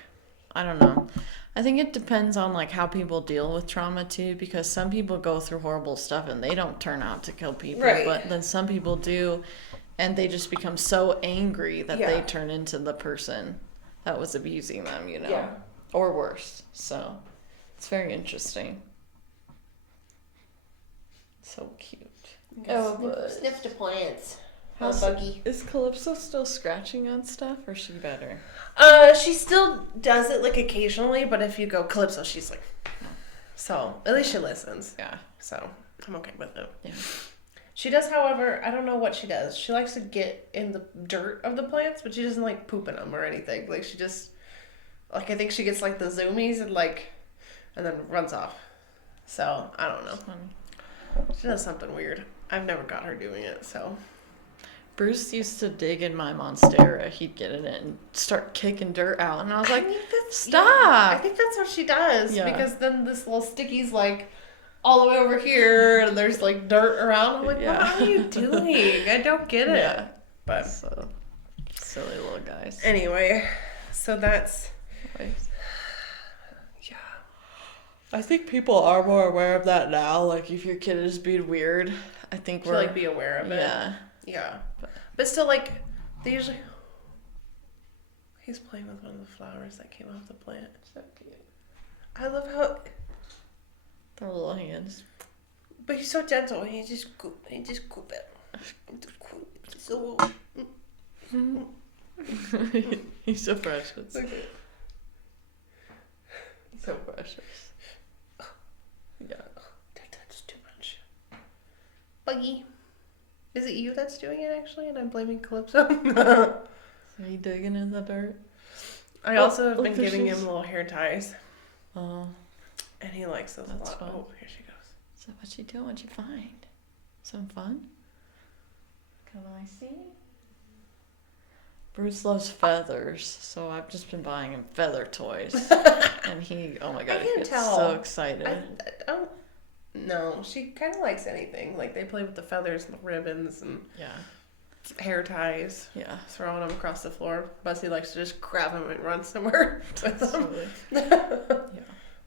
I don't know. I think it depends on, like, how people deal with trauma, too, because some people go through horrible stuff and they don't turn out to kill people. Right. But then some people do, and they just become so angry that they Yeah. turn into the person that was abusing them, you know? Yeah. Or worse. So, it's very interesting. So cute. Sniff the plants. How's Buggy. Is Calypso still scratching on stuff, or is she better? She still does it, like, occasionally, but if you go Calypso, she's like... So, at least she listens. Yeah. So, I'm okay with it. Yeah. She does, however, I don't know what she does. She likes to get in the dirt of the plants, but she doesn't, like, poop in them or anything. Like, she just... Like, I think she gets, like, the zoomies and, like... And then runs off. So, I don't know. Funny. She does something weird. I've never got her doing it, so... Bruce used to dig in my monstera. He'd get in it and start kicking dirt out. And I was like, stop! Yeah, I think that's what she does. Yeah. Because then this little sticky's like all the way over here and there's like dirt around. I'm like, Yeah. what are you doing? I don't get it. Yeah. But So, silly little guys. anyway, so that's... Yeah. I think people are more aware of that now. Like, if your kid is being weird, I think To like be aware of it. Yeah. Yeah. But still, like, they usually... He's playing with one of the flowers that came off the plant. So cute. I love how... Their little hands. But he's so gentle. He just coop it. So... He's so precious. Okay. So precious. Yeah. Buggy. Is it you that's doing it, actually? And I'm blaming Calypso? Are you digging in the dirt? I also have been giving fishes. him little hair ties. Oh, And he likes those a that's lot. fun. Oh, here she goes. So what you doing? What'd you find? Some fun? Can I see? Bruce loves feathers, so I've just been buying him feather toys. And he, oh my god, he can't gets tell. so excited. I don't. No, she kind of likes anything. Like, they play with the feathers and the ribbons and Yeah, hair ties, yeah. throwing them across the floor. Bussy likes to just grab them and run somewhere with them. Absolutely.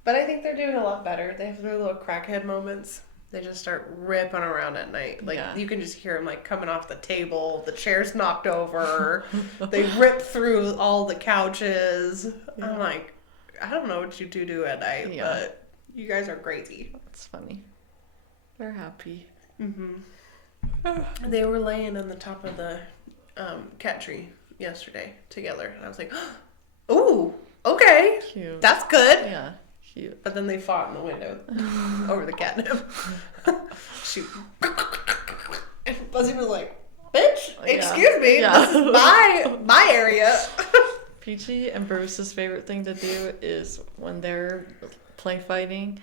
But I think they're doing a lot better. They have their little crackhead moments. They just start ripping around at night. Like, Yeah. you can just hear them, like, coming off the table. The chair's knocked over. They rip through all the couches. Yeah. I'm like, I don't know what you two do at night, Yeah. but you guys are crazy. That's funny. They're happy. Mm-hmm. They were laying on the top of the cat tree yesterday together. And I was like, ooh, okay. Cute. That's good. Yeah, cute. But then they fought in the window over the catnip. Shoot. And Buzzy was like, bitch, excuse me, Yeah. this is my area. Peachy and Bruce's favorite thing to do is when they're play fighting,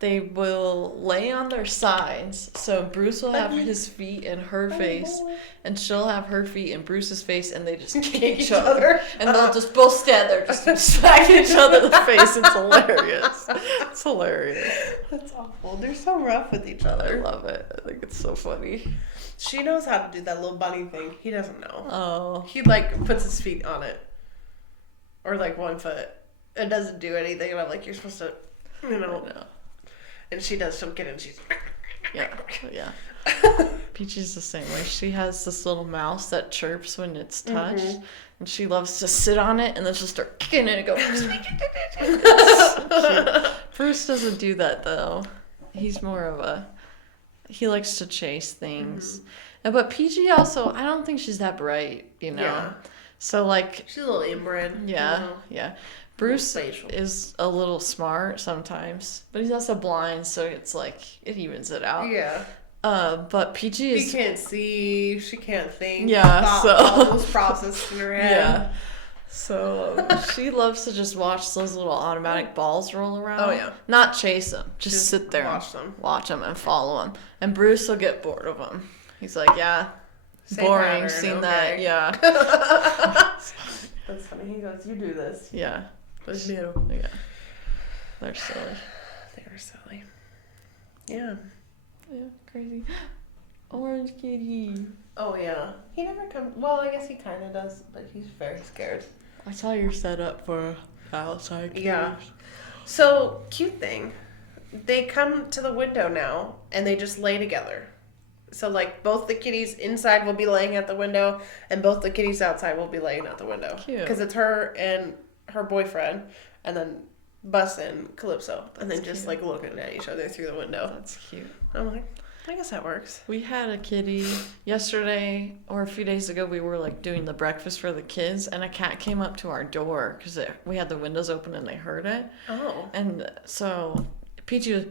they will lay on their sides. So Bruce will have his feet in her face, and she'll have her feet in Bruce's face, and they just kick each other. And they'll just both stand there, just smacking each other in the face. It's hilarious. It's hilarious. That's awful. They're so rough with each I other. love it. I think it's so funny. She knows how to do that little bunny thing. He doesn't know. Oh. He, like, puts his feet on it. Or, like, one foot. It doesn't do anything. And I'm like, you're supposed to, you know. I know. And she does some and she's... Yeah, yeah. Peachy's the same way. She has this little mouse that chirps when it's touched, and she loves to sit on it and then she'll start kicking it and go. Bruce doesn't do that though. He's more of a. He likes to chase things, but Peachy also. I don't think she's that bright, you know. Yeah. So like. She's a little inbred. Yeah, You know? yeah. Bruce Facial. is a little smart sometimes, but he's also blind, so it's like it evens it out. Yeah. But Peachy is. He can't see. She can't think. Yeah, so- all those processed in her head. Yeah. So she loves to just watch those little automatic balls roll around. Oh, yeah. Not chase them, just sit there, watch them. and follow them. And Bruce will get bored of them. He's like, yeah, Same boring. pattern, Seen that? okay. Yeah. That's funny. He goes, you do this. Yeah. That's new. Yeah. They're silly. They are silly. Yeah. Yeah, crazy. Orange kitty. Oh, yeah. He never comes. Well, I guess he kind of does, but he's very scared. I saw you're set up for outside. Yeah. So, cute thing. They come to the window now, and they just lay together. So, like, both the kitties inside will be laying at the window, and both the kitties outside will be laying at the window. Cute. Because it's her and her boyfriend, and then Bus and Calypso. And then just, like, looking at each other through the window. That's cute. I'm like, I guess that works. We had a kitty yesterday, or a few days ago. We were like doing the breakfast for the kids, and a cat came up to our door because we had the windows open and they heard it. Oh. And so Peachy was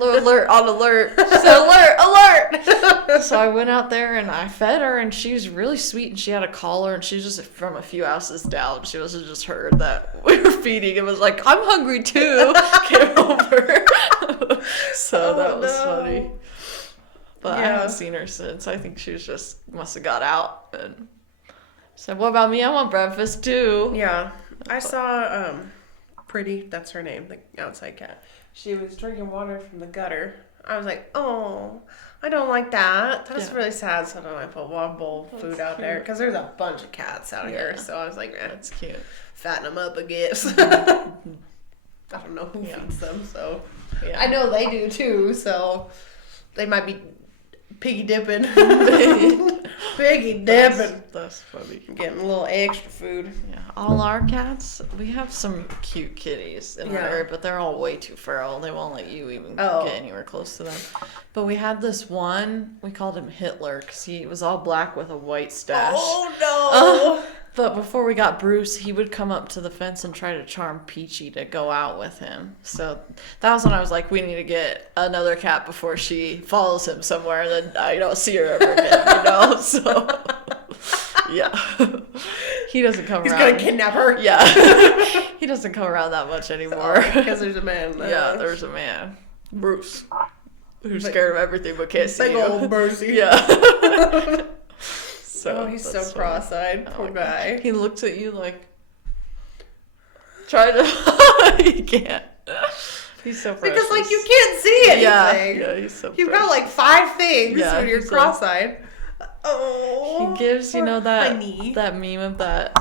alert on alert. She said, alert. So I went out there and I fed her, and she was really sweet, and she had a collar, and she was just from a few houses down. She must have just heard that we were feeding and was like, I'm hungry too. Came over. So that was funny. But I haven't seen her since. I think she must have got out and said, what about me? I want breakfast too. Yeah. I saw Pretty, that's her name, the outside cat. She was drinking water from the gutter. I was like, oh, I don't like that. That's really sad. So then I put one bowl of food out there because there's a bunch of cats out here. So I was like, That's cute. fatten them up, I guess. I don't know who feeds them, so I know they do too. So they might be piggy dipping, piggy dipping. That's funny. Getting a little extra food. Yeah, all our cats, we have some cute kitties in our area, but they're all way too feral. They won't let you even get anywhere close to them. But we had this one, we called him Hitler because he was all black with a white stash. Oh no! But before we got Bruce, he would come up to the fence and try to charm Peachy to go out with him. So that was when I was like, we need to get another cat before she follows him somewhere and then I don't see her ever again, So, yeah. He doesn't come He's around. gonna kidnap her. Yeah. He doesn't come around that much anymore. Because there's a man. Yeah, there's a man. Bruce. Who's scared of everything but can't see big you. old Mercy. Yeah. So he's so cross-eyed, poor guy. He looks at you like, try to. He can't. He's so precious. Because like you can't see anything. Yeah, he's so. You've precious. got like 5 things when you're he's cross-eyed. Oh. He gives that honey. that meme of that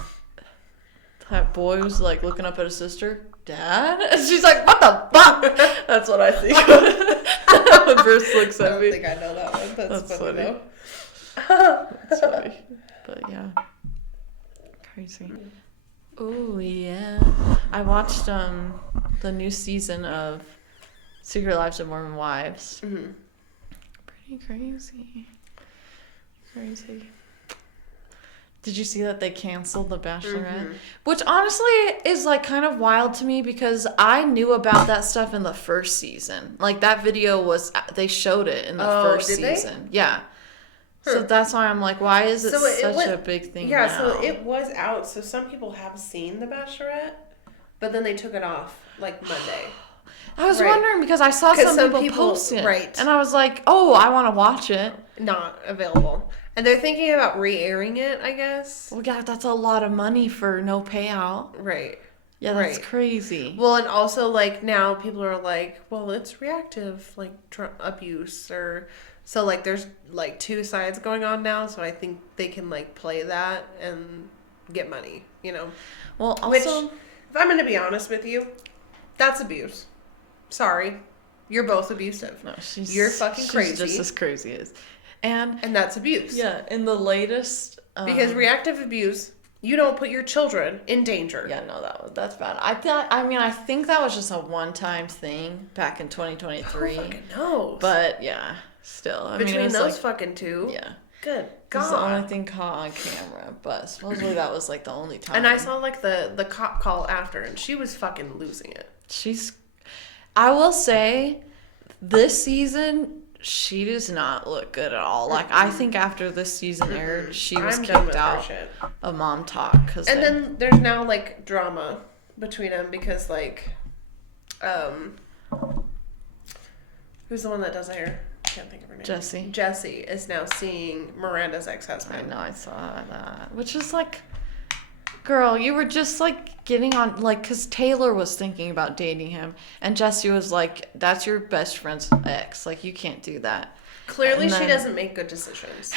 boy who's like looking up at his sister. Dad? And she's like, what the fuck? That's what I think of when Bruce looks at me. I don't think I know that one. That's funny though. That's funny. But yeah. Crazy. Oh yeah. I watched the new season of Secret Lives of Mormon Wives. Mm-hmm. Pretty crazy. Crazy. Did you see that they canceled The Bachelorette? Mm-hmm. Which honestly is like kind of wild to me because I knew about that stuff in the first season. Like that video they showed it in the first season. They? Yeah. So that's why I'm like, why is it such a big thing now? So it was out. So some people have seen The Bachelorette, but then they took it off like Monday. I was wondering because I saw some people post it. Right. And I was like, oh, I want to watch it. Not available. And they're thinking about re-airing it, I guess. Well, yeah, that's a lot of money for no payout. Right. Yeah, that's crazy. Well, and also, like, now people are like, well, it's reactive, like, abuse, or... So, like, there's, like, 2 sides going on now, so I think they can, like, play that and get money, you know? Well, also... Which, if I'm going to be honest with you, that's abuse. Sorry. You're both abusive. No, you're fucking crazy. She's just as crazy as... And that's abuse. Yeah, in the latest... because reactive abuse, you don't put your children in danger. Yeah, no, that's bad. I think that was just a one-time thing back in 2023. Who fucking knows? But, yeah, still. Between those fucking 2. Yeah. Good God. It's the only thing caught on camera, but supposedly that was, like, the only time. And I saw, like, the cop call after, and she was fucking losing it. I will say, this season... She does not look good at all. Like, I think after this season aired, she was kicked out of Mom Talk. Then there's now, like, drama between them because, like, who's the one that does hair? I can't think of her name. Jessie. Jessie is now seeing Miranda's ex-husband. I know, I saw that. Which is like, girl, you were just, like, getting on, like, because Taylor was thinking about dating him, and Jessie was like, that's your best friend's ex. Like, you can't do that. Clearly, she doesn't make good decisions.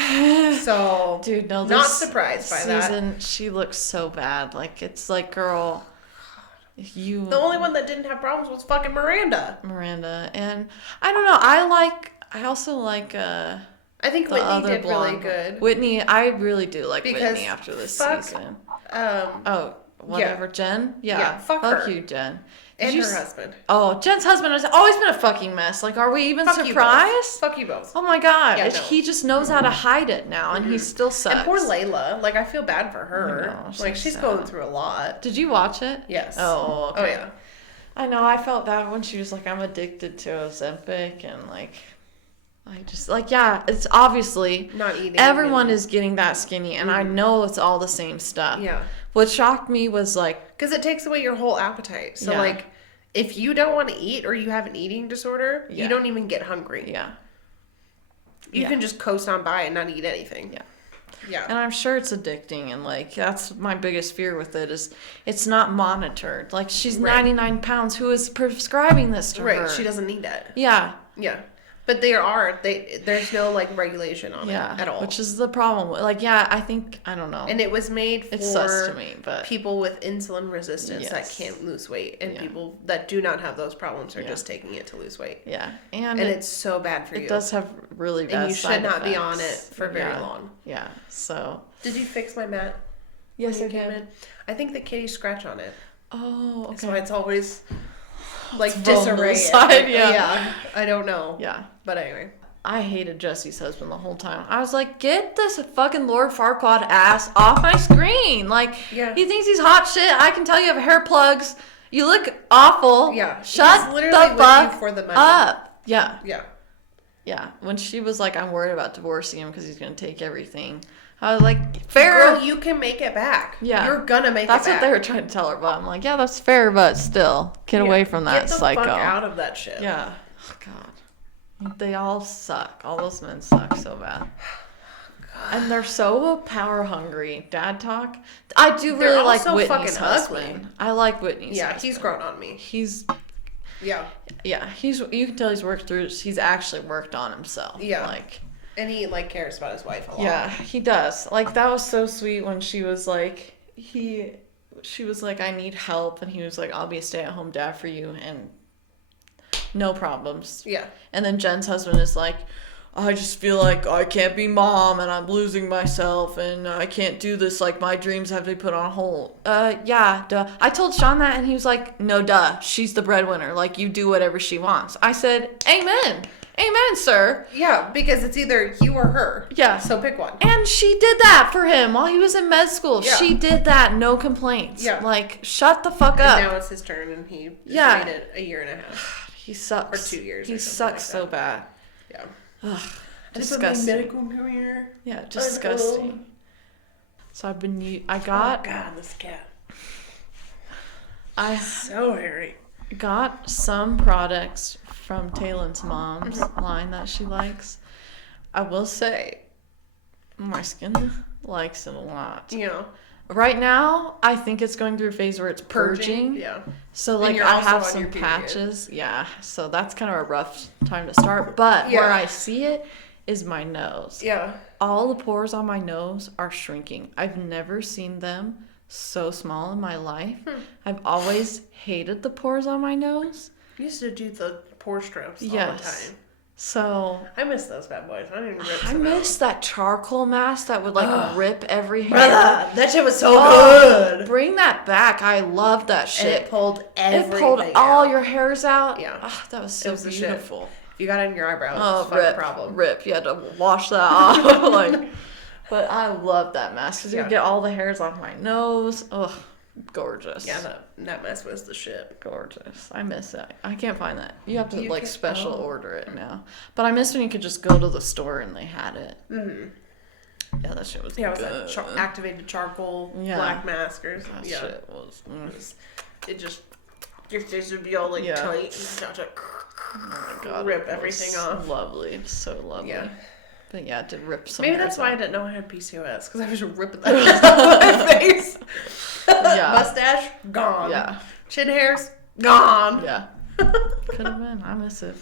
So, dude, no, not surprised by that. Season, she looks so bad. Like, it's like, girl, you... The only one that didn't have problems was fucking Miranda. And I don't know, I also like, I think Whitney did really good. Whitney, I really do like Whitney after this season. Whatever, yeah. Jen? Yeah. Fuck her. Fuck you, Jen. And her husband. Oh, Jen's husband has always been a fucking mess. Like, are we even surprised? Fuck you both. Oh my god. Yeah, no. He just knows how to hide it now, and he still sucks. And poor Layla. Like, I feel bad for her. Like, she's going through a lot. Did you watch it? Yes. Oh, okay. Oh, yeah. I know, I felt bad when she was like, I'm addicted to Ozempic, and like... I just, like, yeah, it's obviously... Not eating. Everyone is getting that skinny, and I know it's all the same stuff. Yeah. What shocked me was, like... Because it takes away your whole appetite. So, like, if you don't want to eat or you have an eating disorder, you don't even get hungry. Yeah. You can just coast on by and not eat anything. Yeah. Yeah. And I'm sure it's addicting, and, like, that's my biggest fear with it is it's not monitored. Like, she's 99 pounds. Who is prescribing this to her? Right. She doesn't need that. Yeah. Yeah. But there's no, like, regulation on it at all. Which is the problem. Like, I don't know. And it was made for sus to me, but... people with insulin resistance that can't lose weight. And people that do not have those problems are just taking it to lose weight. Yeah. And it's so bad for you. It does have really bad And you should not be on effects. it for very long. Yeah, so... Did you fix my mat? Yes, I did. I think the kitties scratch on it. Oh, okay. That's why it's always... like it's disarray. Side, yeah. I don't know. Yeah. But anyway. I hated Jesse's husband the whole time. I was like, get this fucking Lord Farquaad ass off my screen. Like, he thinks he's hot shit. I can tell you have hair plugs. You look awful. Yeah. Shut He's the literally fuck with you for the money. up. Yeah. Yeah. Yeah. When she was like, I'm worried about divorcing him because he's going to take everything. I was like, fair. Girl, you can make it back. Yeah. You're gonna make it That's back. what they were trying to tell her, but I'm like, yeah, that's fair, but still, get away from that Get the psycho. fuck out of that shit. Yeah. Oh, God. They all suck. All those men suck so bad. And they're so power hungry. Dad talk. I do really They're like also Whitney's fucking husband. ugly. I like Whitney's Yeah, husband. he's grown on me. Yeah. You can tell he's worked through. He's actually worked on himself. Yeah. Like. And he like cares about his wife a lot. Yeah, he does. Like that was so sweet when she was like, she was like, I need help, and he was like, I'll be a stay-at-home dad for you, and no problems. Yeah. And then Jen's husband is like, I just feel like I can't be mom, and I'm losing myself, and I can't do this. Like my dreams have to be put on hold. Yeah, duh. I told Sean that, and he was like, no, duh. She's the breadwinner. Like you do whatever she wants. I said, amen. Amen, sir. Yeah, because it's either you or her. Yeah. So pick one. And she did that for him while he was in med school. Yeah. She did that, no complaints. Yeah. Like, shut the fuck up. And now it's his turn, and he waited a year and a half. He sucks. Or 2 years. He or something sucks like so bad. Yeah. Ugh, I disgusting. medical career. Yeah, disgusting. So I've been. I got. Oh God, this cat. I So hairy. got some products from Taylor's mom's line that she likes. I will say, my skin likes it a lot. Yeah. Right now, I think it's going through a phase where it's purging. Yeah. So, And like, you're I also have on some your period. patches. Yeah. So, that's kind of a rough time to start. But where Yeah. I see it is my nose. Yeah. All the pores on my nose are shrinking. I've never seen them so small in my life. I've always hated the pores on my nose. I used to do the pore strips all the Yes. time. So, I miss those bad boys. I didn't rip I some miss that charcoal mask that would, like, rip every hair. Brother, that shit was so Oh, good. bring that back. I love that And shit. it pulled everything It pulled all out. your hairs out. Yeah. Oh, that was so It was the shit. beautiful. If you got it in your eyebrows, Oh, it's a fucking rip. problem. Rip. You had to wash that off. Like, but I love that mask because you Yeah. get all the hairs off my nose. Ugh, gorgeous. Yeah, that mess was the shit. Gorgeous. I miss that. I can't find that. You have to You like can- special oh. order it now. But I miss when you could just go to the store and they had it. Mm-hmm. Yeah, that shit was Yeah, it was good. that activated charcoal Yeah. black mask or That yeah. shit was. It just your face would be all like Yeah. tight. And you have to Oh my God, rip it was everything off. Lovely. It was so lovely. Yeah. But yeah, to rip some Maybe hairs that's why I out. didn't know I had PCOS because I was ripping that off my face. Yeah. Mustache gone. Yeah. Chin hairs gone. Yeah. Could have been. I miss it.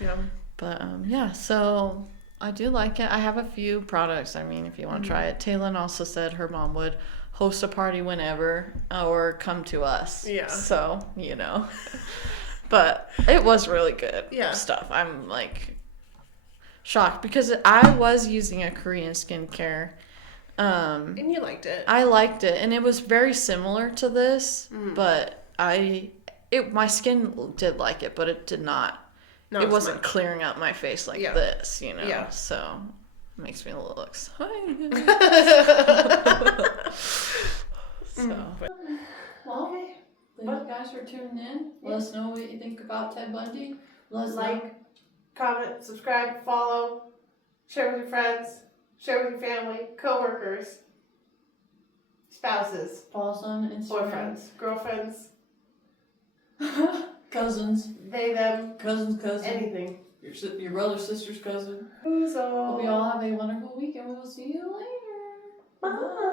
Yeah. But yeah, so I do like it. I have a few products. I mean, if you want to try it. Taylor also said her mom would host a party whenever or come to us. Yeah. So, you know. But it was really good stuff. I'm like shocked because I was using a Korean skincare. And you liked it. I liked it, and it was very similar to this, but my skin did like it, but it did not. No, it it's wasn't much. clearing out my face like Yeah. this, you know. Yeah. So it makes me a little excited. So. Well, thank you guys for tuning in. Let us know what you think about Ted Bundy. Let us Like, comment, subscribe, follow, share with your friends, share with your family, coworkers, spouses, follow us on Instagram. boyfriends, girlfriends, Cousins, they, them, cousins, anything. your brother, sister's cousin. Who's all? Hope you all have a wonderful week, and we will see you later. Bye.